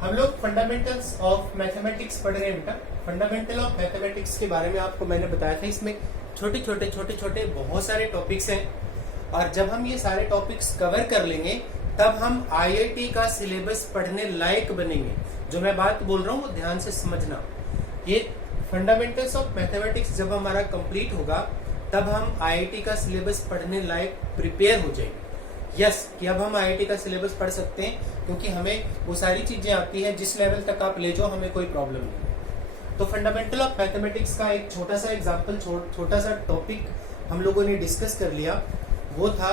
हम लोग fundamentals of mathematics पढ़ रहे हैं बेटा। फंडामेंटल ऑफ मैथमेटिक्स के बारे में आपको मैंने बताया था, इसमें छोटे छोटे बहुत सारे टॉपिक्स हैं और जब हम ये सारे टॉपिक्स कवर कर लेंगे तब हम आईआईटी का सिलेबस पढ़ने लायक बनेंगे। जो मैं बात बोल रहा हूँ वो ध्यान से समझना। ये फंडामेंटल्स ऑफ मैथमेटिक्स जब हमारा कंप्लीट होगा तब हम आईआईटी का सिलेबस पढ़ने लायक प्रिपेयर हो जाएंगे। यस कि अब हम आईआईटी का सिलेबस पढ़ सकते हैं क्योंकि हमें वो सारी चीजें आती हैं जिस लेवल तक आप ले जाओ, हमें कोई प्रॉब्लम नहीं। तो फंडामेंटल ऑफ मैथमेटिक्स का एक छोटा सा एग्जाम्पल, छोटा सा टॉपिक हम लोगों ने डिस्कस कर लिया, वो था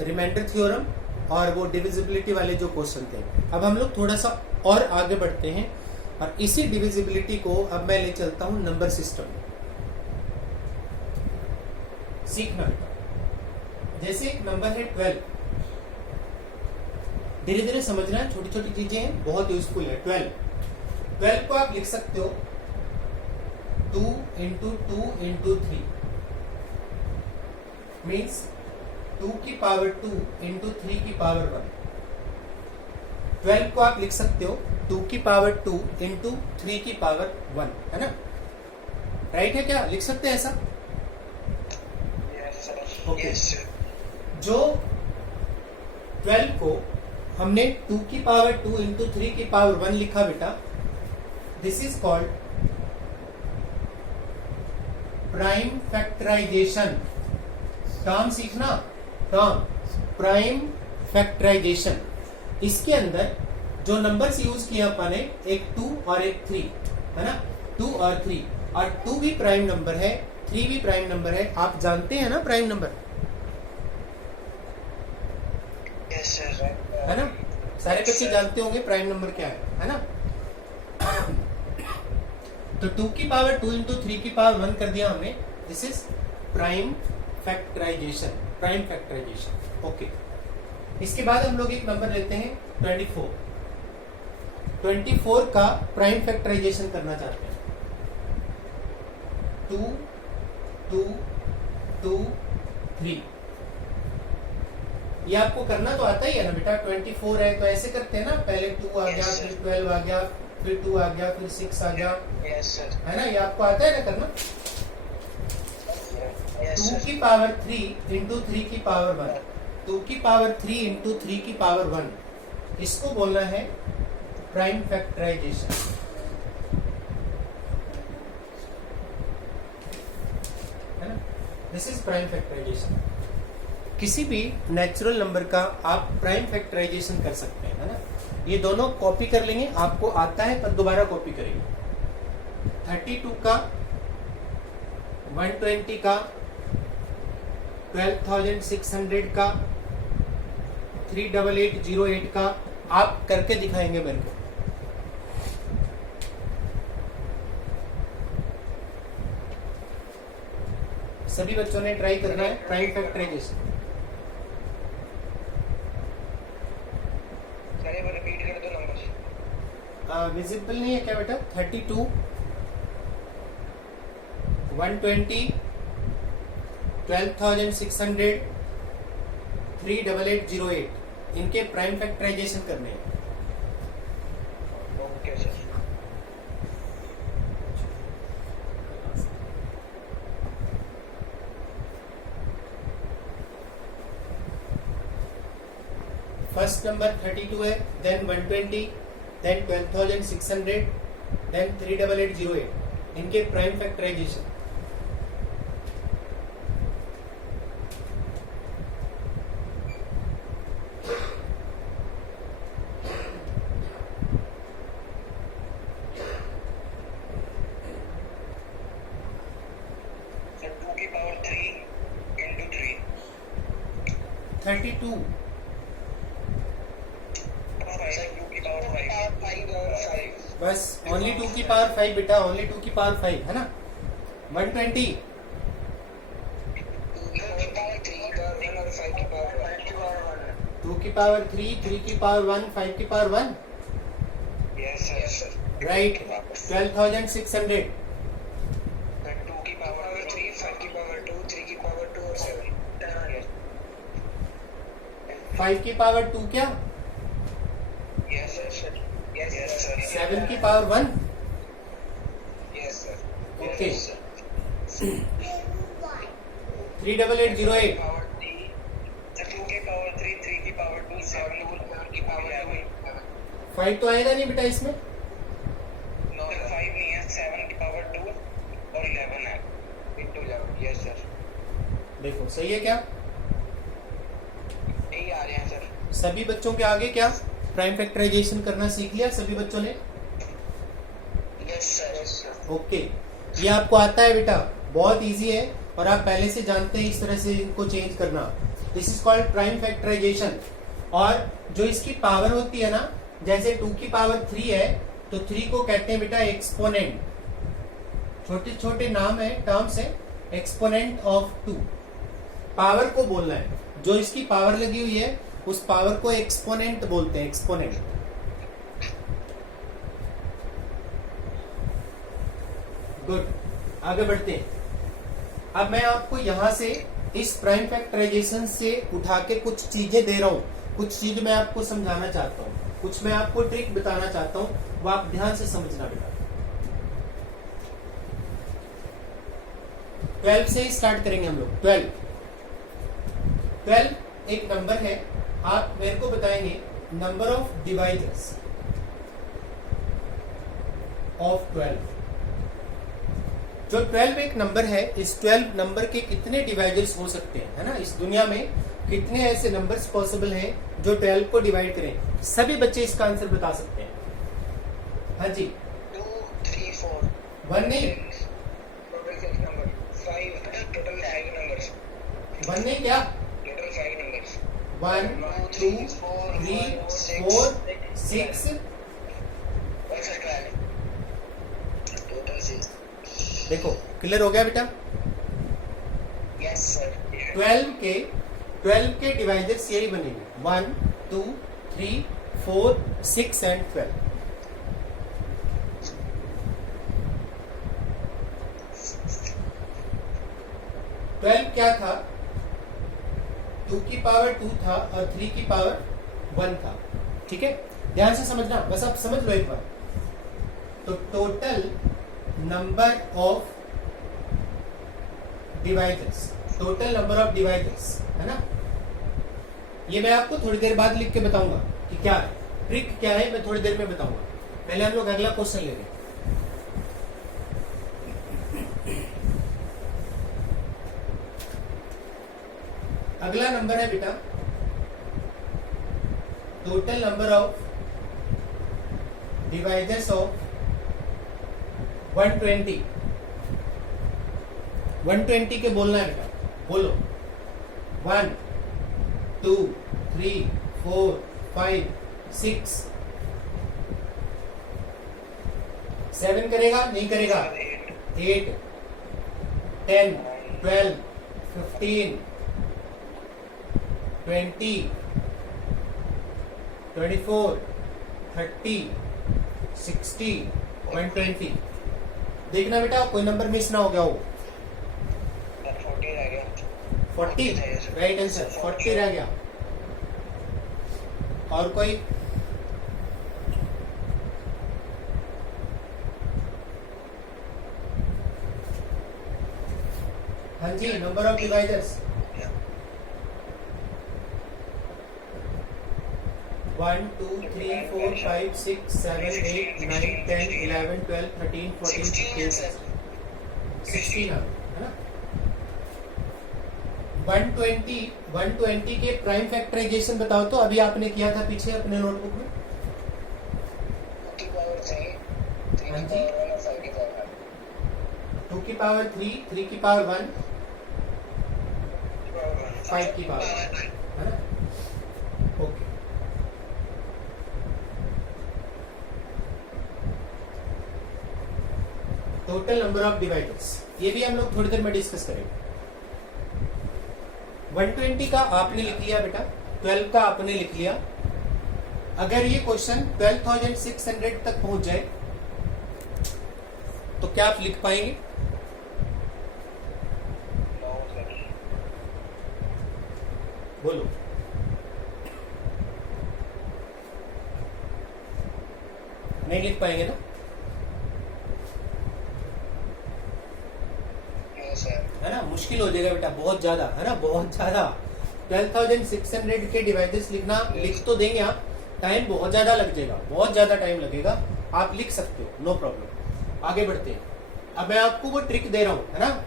रिमाइंडर थ्योरम और वो डिविजिबिलिटी वाले जो क्वेश्चन थे। अब हम लोग थोड़ा सा और आगे बढ़ते हैं और इसी डिविजिबिलिटी को अब मैं ले चलता हूं नंबर सिस्टम में। सीखना जैसे एक नंबर है 12, धीरे धीरे समझना है, छोटी छोटी चीजें हैं, बहुत यूजफुल है। 12 को आप लिख सकते हो 2 into 2 into 3 मीन्स 2 की पावर 2 into 3 की पावर 1। 12 को आप लिख सकते हो 2 की पावर 2 into 3 की पावर 1, है ना? राइट है क्या? लिख सकते हैं ऐसा? ओके। जो 12 को हमने 2 की पावर 2 into 3 की पावर 1 लिखा बेटा, this is called prime factorization. Term सीखना, टर्म प्राइम फैक्टराइजेशन। इसके अंदर जो नंबर्स यूज किया अपन ने, एक 2 और एक 3, है ना? 2 और 3, और 2 भी प्राइम नंबर है, 3 भी प्राइम नंबर है। आप जानते हैं ना प्राइम नंबर? यस सर, है ना? सारे बच्चे जानते होंगे प्राइम नंबर क्या है ना? तो 2 की पावर 2 into 3 की पावर 1 कर दिया हमने, this is prime factorization, prime factorization. Okay. इसके बाद हम लोग एक नंबर लेते हैं 24। 24 का प्राइम फैक्टराइजेशन करना चाहते हैं। 2 2 2 3। ये आपको करना तो आता ही है ना बेटा? 24 है तो ऐसे करते हैं ना, पहले 2 आ गया, फिर 12 आ गया, फिर 2 आ गया, फिर 6 आ गया, है ना? ये आपको आता है ना करना? 2 की पावर 3 into 3 की पावर 1, 2 की पावर 3 into 3 की पावर 1, इसको बोलना है प्राइम फैक्टराइजेशन, है ना? This is prime factorization. किसी भी नेचुरल नंबर का आप प्राइम फैक्टराइजेशन कर सकते हैं, है ना? ये दोनों कॉपी कर लेंगे, आपको आता है पर दोबारा कॉपी करेंगे। 32 का, 120 का, 12,600 का, 38808 का आप करके दिखाएंगे मेरे को। सभी बच्चों ने ट्राई करना है प्राइम फैक्टराइजेशन। रिपीट कर दो नंबर। विजिबल नहीं है क्या बेटा? 32, 120, 12,600, 38808 इनके प्राइम फैक्टराइजेशन करने हैं। Okay sir. फर्स्ट नंबर 32 है, देन 120, देन 12,600, देन 38808 इनके प्राइम फैक्टराइजेशन। सर 2 की पावर 3 into 3 32 सर 2 की पावर 5 और 5। बस ओनली 2 की पावर 5 बेटा, ओनली 2 की पावर 5, है ना? 120 2 की पावर 3 और 1 और 5 की पावर 1। 2 की पावर 3, 3 की पावर 1, 5 की पावर 1, यस सर। राइट? 12,600, 2 की पावर 3, 5 की पावर 2, 3 की पावर 2 और 7। 5 की पावर 2 क्या? Yes sir. Yes, sir. 7 की power 1. Yes, sir. Okay. Yes, sir. 38808. Power 3. Sir, 2 की power 3, 3 की power 2, 7 की power 11. 5 तो आएगा नहीं बेटा इसमें. No, sir, 5 नहीं है, 7 की power 2 और 11 है. Into 11. Yes, sir. देखो सही है क्या? यही आ रहे हैं सर. सभी बच्चों के आगे क्या प्राइम फैक्टराइजेशन करना सीख लिया सभी बच्चों ने? Yes, sir. Yes, sir. Okay, ये आपको आता है बेटा, बहुत इजी है और आप पहले से जानते हैं इस तरह से इनको चेंज करना. This is called prime factorization. और जो इसकी पावर होती है ना, जैसे 2 की पावर 3 है तो 3 को कहते हैं बेटा एक्सपोनेंट. छोटे छोटे नाम है, टर्म्स है. एक्सपोनेंट ऑफ 2 पावर को बोलना है. जो इसकी पावर लगी हुई है उस पावर को एक्सपोनेंट बोलते हैं. एक्सपोनेंट. गुड, आगे बढ़ते हैं. अब मैं आपको यहां से इस प्राइम फैक्टराइजेशन से उठा के कुछ चीजें दे रहा हूं. कुछ चीज मैं आपको समझाना चाहता हूं, कुछ मैं आपको ट्रिक बताना चाहता हूं, वो आप ध्यान से समझना बेटा. 12 से ही स्टार्ट करेंगे हम लोग. 12 एक नंबर है. आप मेरे को बताएंगे नंबर ऑफ डिवाइजर्स ऑफ 12. जो 12 एक नंबर है, इस 12 नंबर के कितने डिवाइजर्स हो सकते हैं, है ना? इस दुनिया में कितने ऐसे नंबर्स पॉसिबल हैं जो 12 को डिवाइड करें? सभी बच्चे इसका आंसर बता सकते हैं. हाँ जी. 2, 3, 4. 1 नहीं, Total 6 number. 5. Total 5 numbers. 1 नहीं क्या? Total 5 numbers. 1 2 3 4 6. What's the 12? Total 6. देखो क्लियर हो गया बेटा. Yes, sir. 12 के डिवाइजर्स यही बनेंगे. 1 2 3 4 6 एंड 12. क्या था? 2 की पावर 2 था और 3 की पावर 1 था. ठीक है, ध्यान से समझना, बस आप समझ लो एक बार. तो total number of divisors, total number of divisors, है ना? ये मैं आपको थोड़ी देर बाद लिख के बताऊंगा कि क्या है, ट्रिक क्या है, मैं थोड़ी देर में बताऊंगा. पहले हम लोग अगला क्वेश्चन लेंगे. अगला नंबर है बेटा total number of divisors of 120. 120 के बोलना है बेटा, बोलो. 1 2 3 4 5 6 7 करेगा नहीं करेगा? 8 10 12 15 20 24 30 60 120. देखना बेटा कोई नंबर मिस ना हो गया हो. 40 रह गया. 40 राइट आंसर. 40 रह गया. और कोई? हाँ जी, नंबर ऑफ डिवाइजर्स. 1 2 3 4 5 6 7 8 9 10 11 12 13 14 15 16 है ना? 120 के प्राइम फैक्टराइजेशन बताओ तो. अभी आपने किया था पीछे अपने नोटबुक में. 2 की पावर 3, 3 हाँ की जी. पावर 1 और 5 की पावर 2 की पावर 3, 3 की पावर 1, 1. 5 की पावर 1, है ना? Okay. Total number of divisors, ये भी हम लोग थोड़ी देर में डिस्कस करेंगे. 120 का आपने लिख लिया बेटा, 12 का आपने लिख लिया. अगर ये क्वेश्चन 12,600 तक पहुंच जाए तो क्या आप लिख पाएंगे? बोलो. नहीं लिख पाएंगे ना? No sir. है ना, मुश्किल हो जाएगा बेटा, बहुत ज्यादा, है ना, बहुत ज्यादा। 12,600 के डिवाइसेस लिखना, लिख तो देंगे आप, टाइम बहुत ज्यादा लग जाएगा, बहुत ज्यादा टाइम लगेगा। आप लिख सकते हो, नो प्रॉब्लम। आगे बढ़ते हैं। अब मैं आपको वो ट्रिक दे रहा हूं, है ना,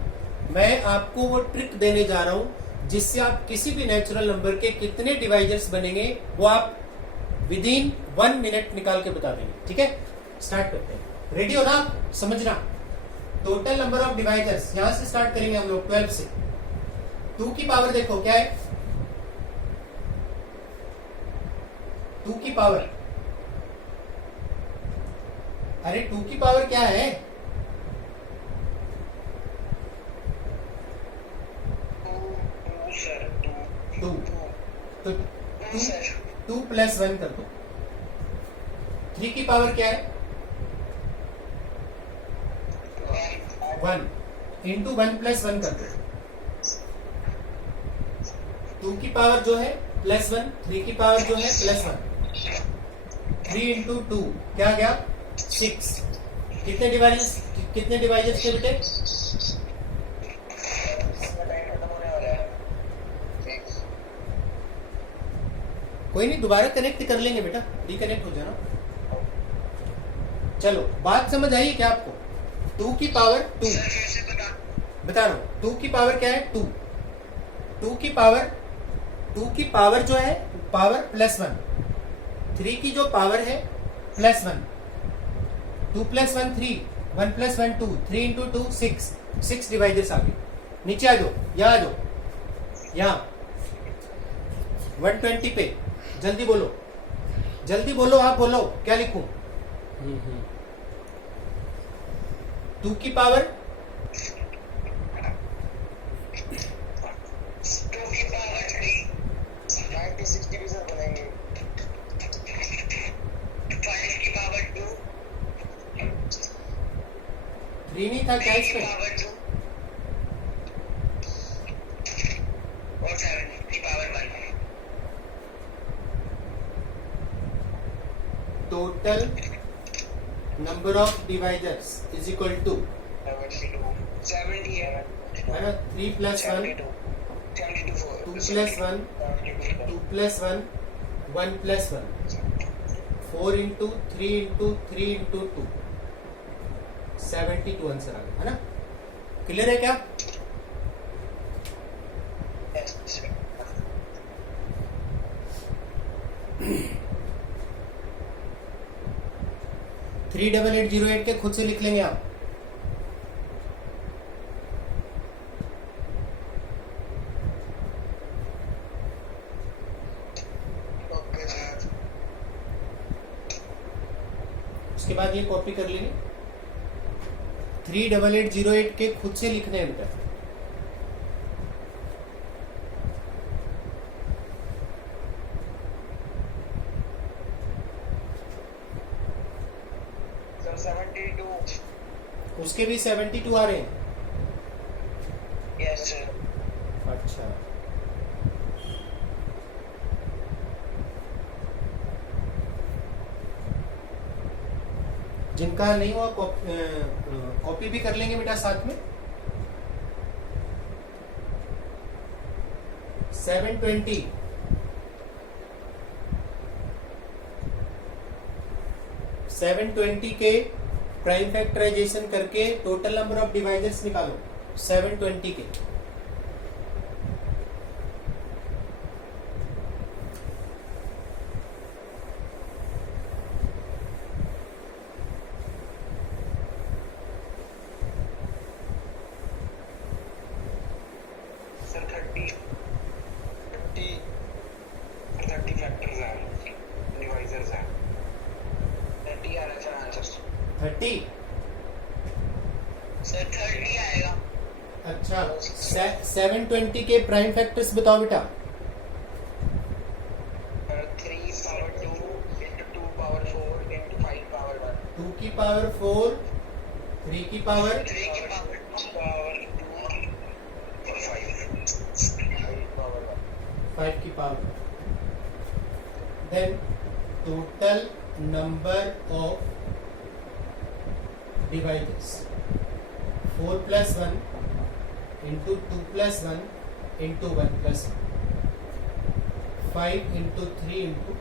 मैं आपको वो ट्रिक देने जा रहा हूं जिससे आप किसी भी नेचुरल नंबर के कितने डिवाइजर्स बनेंगे वो आप विद इन 1 मिनट निकाल के बता देंगे। ठीक है, स्टार्ट करते हैं। रेडी हो ना आप? समझना, टोटल नंबर ऑफ डिवाइजर्स यहां से स्टार्ट करेंगे हम लोग 12 से। 2 की पावर देखो क्या है, 2 की पावर, अरे 2 की पावर क्या है? 2। तो 2 प्लस 1 कर दो। 3 की पावर क्या है? 1 इंटू 1 प्लस 1 कर दो। 2 की पावर जो है प्लस 1, 3 की पावर जो है प्लस 1। 3 इंटू 2 क्या गया? 6। कितने डिवाइजर्स थे बेटे? कोई नहीं, दोबारा कनेक्ट कर लेंगे बेटा, रिकनेक्ट हो जाना। चलो, बात समझ आई क्या आपको? 2 की पावर 2, बता रहा हूं, 2 की पावर क्या है? 2। 2 की पावर जो है पावर प्लस 1। 3 की जो पावर है plus 1। 2 plus 1 3, 1 plus 1 2, 3 into 2 6। 6 divisors आ गए। नीचे आ जाओ, यहाँ आ जाओ, यहाँ 120 पे। जल्दी बोलो, जल्दी बोलो, आप बोलो क्या लिखूं? 2 की पावर 96 डिवीजन बनेंगे। 5 की पावर 2, 3 नहीं था क्या इसमें? पावर 2 और 7 की power 1। Total number of divisors is equal to, 70 है ना, 3 plus 1, 2 plus 1, 2 plus 1, 1 plus 1, 4 into 3 into 3 into 2, 72 answer आ गया, है ना? क्लियर है क्या? थ्री 8808 के खुद से लिख लेंगे आप। उसके बाद ये कॉपी कर लेंगे। 38808 के खुद से लिखने हैं बेटा। उसके भी 72 आ रहे हैं। Yes sir. अच्छा, जिनका नहीं हुआ कॉपी भी कर लेंगे बेटा साथ में। 720 720 के प्राइम फैक्टराइजेशन करके टोटल नंबर ऑफ डिवाइजर्स निकालो 720 के। सर 30 फैक्टर्स हैं, डिवाइजर्स हैं। 30 आ रहा है सर आंसर। 30 सर 30 आएगा। अच्छा, 720 के प्राइम फैक्टर्स बताओ बेटा। 3 power 2 into 2 power 4 into 5 power 1। 2 की पावर 4, 3 की पावर 3 की पावर 2 और 5 पावर 1। 5 की पावर। Then total number of divisors 4 + 1 × 2 + 1 × 1 + 1 5 × 3 ×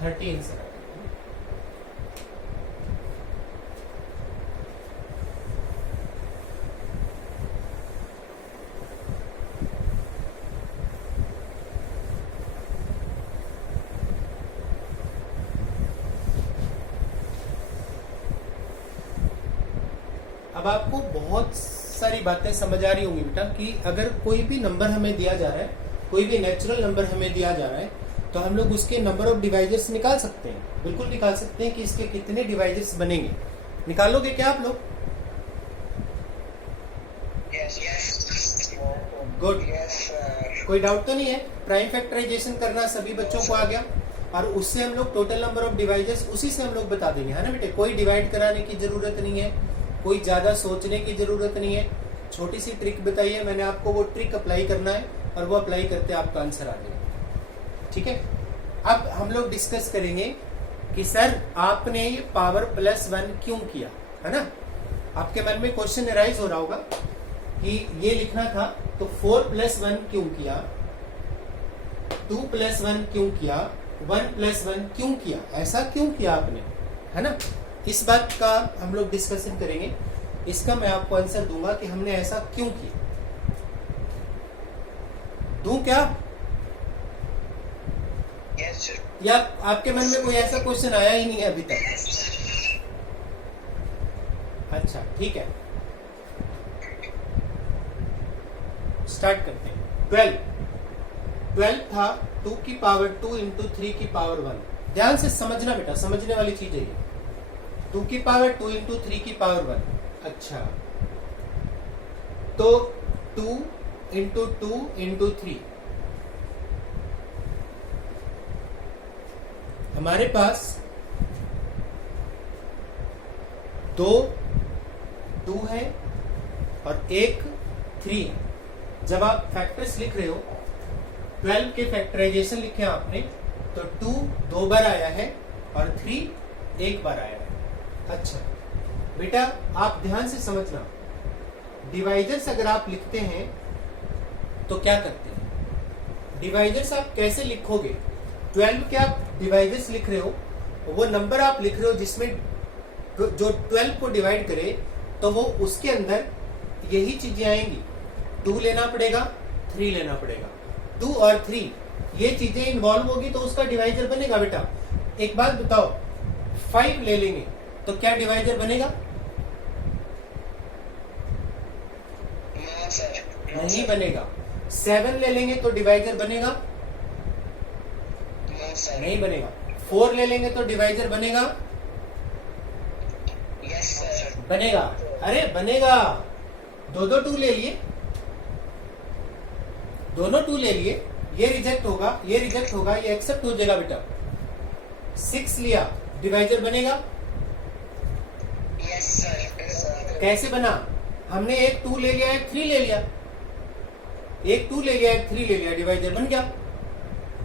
30 answer. अब आपको बहुत सारी बातें समझ आ रही होंगी बेटा कि अगर कोई भी नंबर हमें दिया जा रहा है, कोई भी नेचुरल नंबर हमें दिया जा रहा है, तो हम लोग उसके नंबर ऑफ डिवाइजर्स निकाल सकते हैं। बिल्कुल निकाल सकते हैं कि इसके कितने डिवाइजर्स बनेंगे। निकालोगे क्या आप लोग? गुड। कोई डाउट तो नहीं है? प्राइम फैक्टराइजेशन करना सभी बच्चों को आ गया, और उससे हम लोग टोटल नंबर ऑफ डिवाइजर्स उसी से हम लोग बता देंगे, है ना बेटे? कोई डिवाइड कराने की जरूरत नहीं है, कोई ज्यादा सोचने की जरूरत नहीं है। छोटी सी ट्रिक बताइए, मैंने आपको वो ट्रिक अप्लाई करना है और वो अप्लाई करते आपका आंसर आ जाएगा। ठीक है, अब हम लोग डिस्कस करेंगे कि सर आपने ये पावर +1 क्यों किया, है ना? आपके मन में क्वेश्चन अराइज हो रहा होगा कि ये लिखना था तो 4 + 1 क्यों किया, 2 + 1 क्यों किया, 1 + 1 क्यों किया, ऐसा क्यों किया आपने, है ना? इस बात का हम लोग डिस्कशन करेंगे। इसका मैं आपको आंसर दूंगा कि हमने ऐसा क्यों किया। दूं क्या? Yes sir. या आपके मन में कोई ऐसा क्वेश्चन आया ही नहीं है अभी तक? अच्छा ठीक है, स्टार्ट करते हैं। 12 था 2 की पावर 2 × 3 की पावर 1। ध्यान से समझना बेटा, समझने वाली चीज है ये। 2 की पावर 2 × 3 की पावर 1। अच्छा, तो 2 × 2 × 3, हमारे पास 2 है और एक 3 है। जब आप फैक्टर्स लिख रहे हो, 12 के फैक्टराइजेशन लिखे आपने, तो 2 2 बार आया है और 3 1 बार आया है। अच्छा बेटा, आप ध्यान से समझना, डिवाइजर्स अगर आप लिखते हैं तो क्या करते हैं? डिवाइजर्स आप कैसे लिखोगे? 12 के आप डिवाइजर्स लिख रहे हो, वो नंबर आप लिख रहे हो जिसमें जो 12 को डिवाइड करे, तो वो उसके अंदर यही चीजें आएंगी। 2 लेना पड़ेगा, 3 लेना पड़ेगा। 2 और 3 ये चीजें इन्वॉल्व होगी तो उसका डिवाइजर बनेगा बेटा। एक बात बताओ, 5 ले लेंगे तो क्या डिवाइजर बनेगा? नहीं बनेगा। 7 ले लेंगे तो डिवाइजर बनेगा? नहीं बनेगा। 4 ले लेंगे तो डिवाइजर बनेगा? Yes sir. बनेगा। अरे बनेगा। दो 2 ले लिए, दोनों 2 ले लिए, ये रिजेक्ट होगा, ये रिजेक्ट होगा, ये एक्सेप्ट हो जाएगा बेटा। 6 लिया, डिवाइजर बनेगा? Yes sir. कैसे बना? हमने एक 2 ले लिया, एक 3 ले लिया, एक 2 ले लिया, एक 3 ले लिया, डिवाइजर बन गया।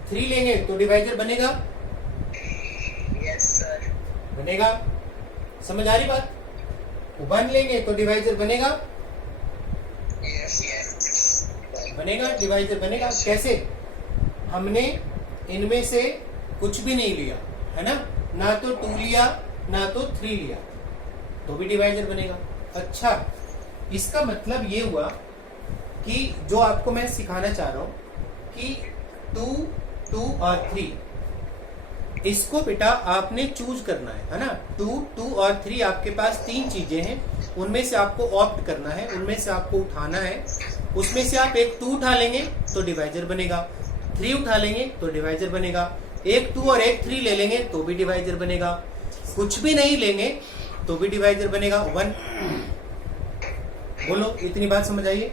3 लेंगे तो डिवाइजर बनेगा? Yes sir. बनेगा। समझ आ रही बात? 1 लेंगे तो डिवाइजर बनेगा? यस यस बनेगा, डिवाइजर बनेगा। कैसे? हमने इनमें से कुछ भी नहीं लिया, है ना? ना तो 2 लिया, ना तो 3 लिया, तो भी डिवाइजर बनेगा। अच्छा, इसका मतलब ये हुआ कि जो आपको मैं सिखाना चाह रहा हूं कि 2, 2 और 3, इसको बेटा आपने चूज करना है ना? 2, 2 और 3 आपके पास 3 चीजें हैं, उनमें से आपको ऑप्ट करना है, उनमें से आपको उठाना है। उसमें से आप एक 2 उठा लेंगे तो डिवाइजर बनेगा, 3 उठा लेंगे तो डिवाइजर बनेगा, एक 2 और एक 3 ले लेंगे तो भी डिवाइजर बनेगा, कुछ भी नहीं लेंगे तो भी डिवाइजर बनेगा। 1। बोलो, इतनी बात समझ आइए,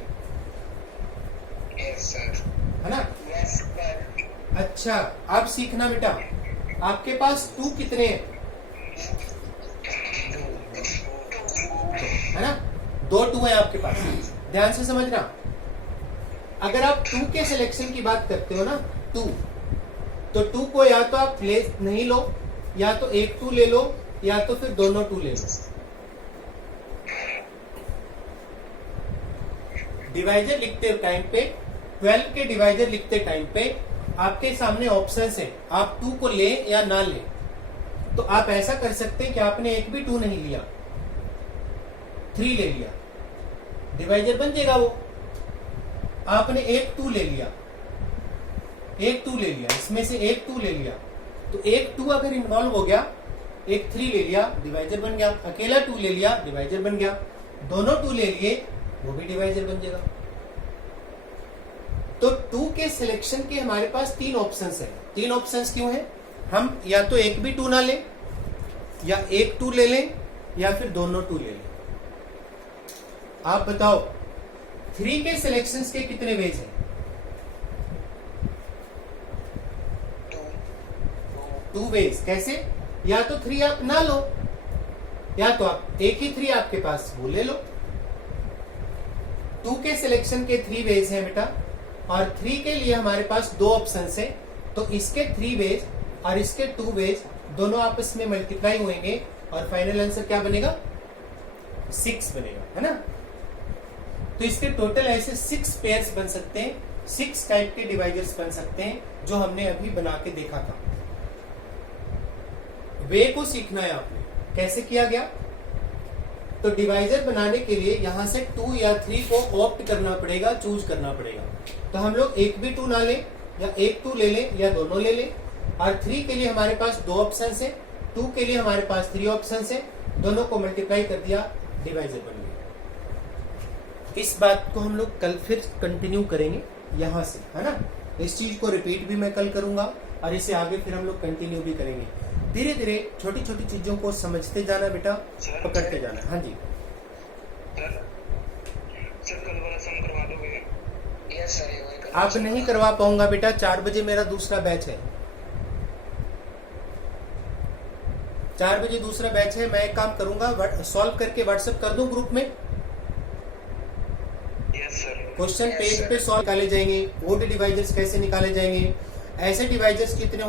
यस सर। है ना? Yes sir. अच्छा, अब सीखना बेटा, आपके पास 2 कितने हैं? है ना? 2 2 है आपके पास। ध्यान से समझना, अगर आप 2 के सिलेक्शन की बात करते हो ना, 2, तो 2 को या तो आप ले नहीं लो, या तो एक 2 ले लो, या तो फिर दोनों 2 ले लो। डिवाइजर लिखते टाइम पे, 12 के डिवाइजर लिखते टाइम पे आपके सामने ऑप्शंस है, आप 2 को ले या ना ले। तो आप ऐसा कर सकते हैं कि आपने एक भी 2 नहीं लिया, 3 ले लिया, डिवाइजर बन जाएगा वो। आपने एक 2 ले लिया, एक 2 ले लिया, इसमें से एक 2 ले लिया, तो एक 2 अगर इन्वॉल्व हो गया, एक 3 ले लिया, डिवाइजर बन गया। अकेला 2 ले लिया, डिवाइजर बन गया। दोनों 2 ले लिए, वो भी डिवाइजर बन जाएगा। तो 2 के सिलेक्शन के हमारे पास 3 ऑप्शंस है। 3 ऑप्शंस क्यों है? हम या तो एक भी 2 ना लें, या एक 2 ले लें, या फिर दोनों 2 ले लें। आप बताओ 3 के सिलेक्शंस के कितने वेज हैं? 2 वेज। कैसे? या तो 3 आप ना लो, या तो आप एक ही 3 आपके पास वो ले लो। 2 के सिलेक्शन के 3 वेज हैं बेटा, और 3 के लिए हमारे पास 2 ऑप्शंस है। तो इसके 3 वेज और इसके 2 वेज दोनों आपस में मल्टीप्लाई होंगे और फाइनल आंसर क्या बनेगा? 6 बनेगा, है ना। तो इसके टोटल ऐसे 6 पेयर्स बन सकते हैं, 6 टाइप के डिवाइजर्स बन सकते हैं, जो हमने अभी बना के देखा था। वे को सीखना है आपने, कैसे किया गया। तो डिवाइजर बनाने के लिए यहां से 2 या 3 को ऑप्ट करना पड़ेगा, चूज करना पड़ेगा। तो हम लोग एक भी 2 ना लें, या एक 2 ले लें, या दोनों ले लें। और 3 के लिए हमारे पास 2 ऑप्शन है, 2 के लिए हमारे पास 3 ऑप्शन है, दोनों को मल्टीप्लाई कर दिया, डिवाइजर बन गया। इस बात को हम लोग कल फिर कंटिन्यू करेंगे यहां से, है ना। इस चीज को रिपीट भी मैं कल करूंगा, और इसे आगे फिर हम लोग कंटिन्यू भी करेंगे। धीरे धीरे छोटी छोटी चीजों को समझते जाना बेटा, पकड़ते जाना। हाँ जी सर, कल वाला सम करवा दोगे? Yes sir. आप नहीं करवा पाऊंगा बेटा, 4 बजे मेरा दूसरा बैच है। 4 बजे दूसरा बैच है। मैं एक काम करूंगा, सॉल्व करके व्हाट्सएप कर दूं ग्रुप में। Yes sir. क्वेश्चन पेज पे सॉल्व निकाले जाएंगे, वोट डिवाइजर्स कैसे निकाले जाएंगे, ऐसे डिवाइजर्स कितने